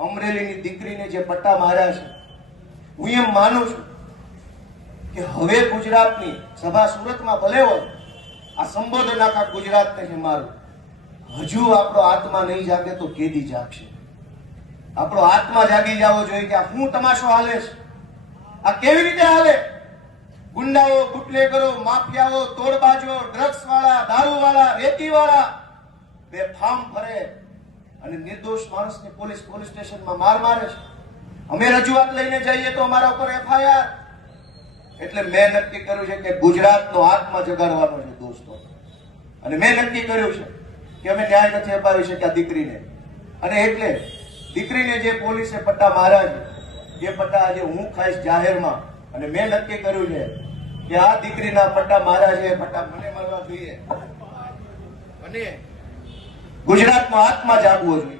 અમરેલીની દીકરીને જે પટ્ટા માર્યા છે, હું એમ માનું છું કે હવે ગુજરાતની સભા સુરતમાં ભલે હોય, આ સંબોધન આખા ગુજરાતને છે મારું, હજુ આપણો આત્મા નહીં જાગે તો કેદી જાગશે? આપણો આત્મા જાગી જવો જોઈએ કે આ શું તમાશો હાલે છે, આ કેવી રીતે હાલે? ગુંડાઓ, બુટલેગરો, માફિયાઓ, તોડબાજો, ડ્રગ્સ વાળા, દારૂ વાળા, રેતી વાળા બેફામ ફરે અને નિર્દોષ માણસને પોલીસ સ્ટેશનમાં મારે છે. અમે રજૂઆત લઈને જઈએ તો અમારા ઉપર એફઆઈઆર. એટલે મેં નક્કી કર્યું છે કે ગુજરાતનો આત્મા જગાડવાનો છે દોસ્તો, અને મેં નક્કી કર્યું છે કે અમે ન્યાય નથી અપાવી શક્યા દીકરીને, અને એટલે દીકરીને જે પોલીસે પટ્ટા માર્યા છે એ પટ્ટા આજે હું ખાઈશ જાહેરમાં. અને મેં નક્કી કર્યું છે કે આ દીકરીના પટ્ટા માર્યા છે એ પટ્ટા મને મળવા જોઈએ અને ગુજરાતનો આત્મા જાગવો જોઈએ.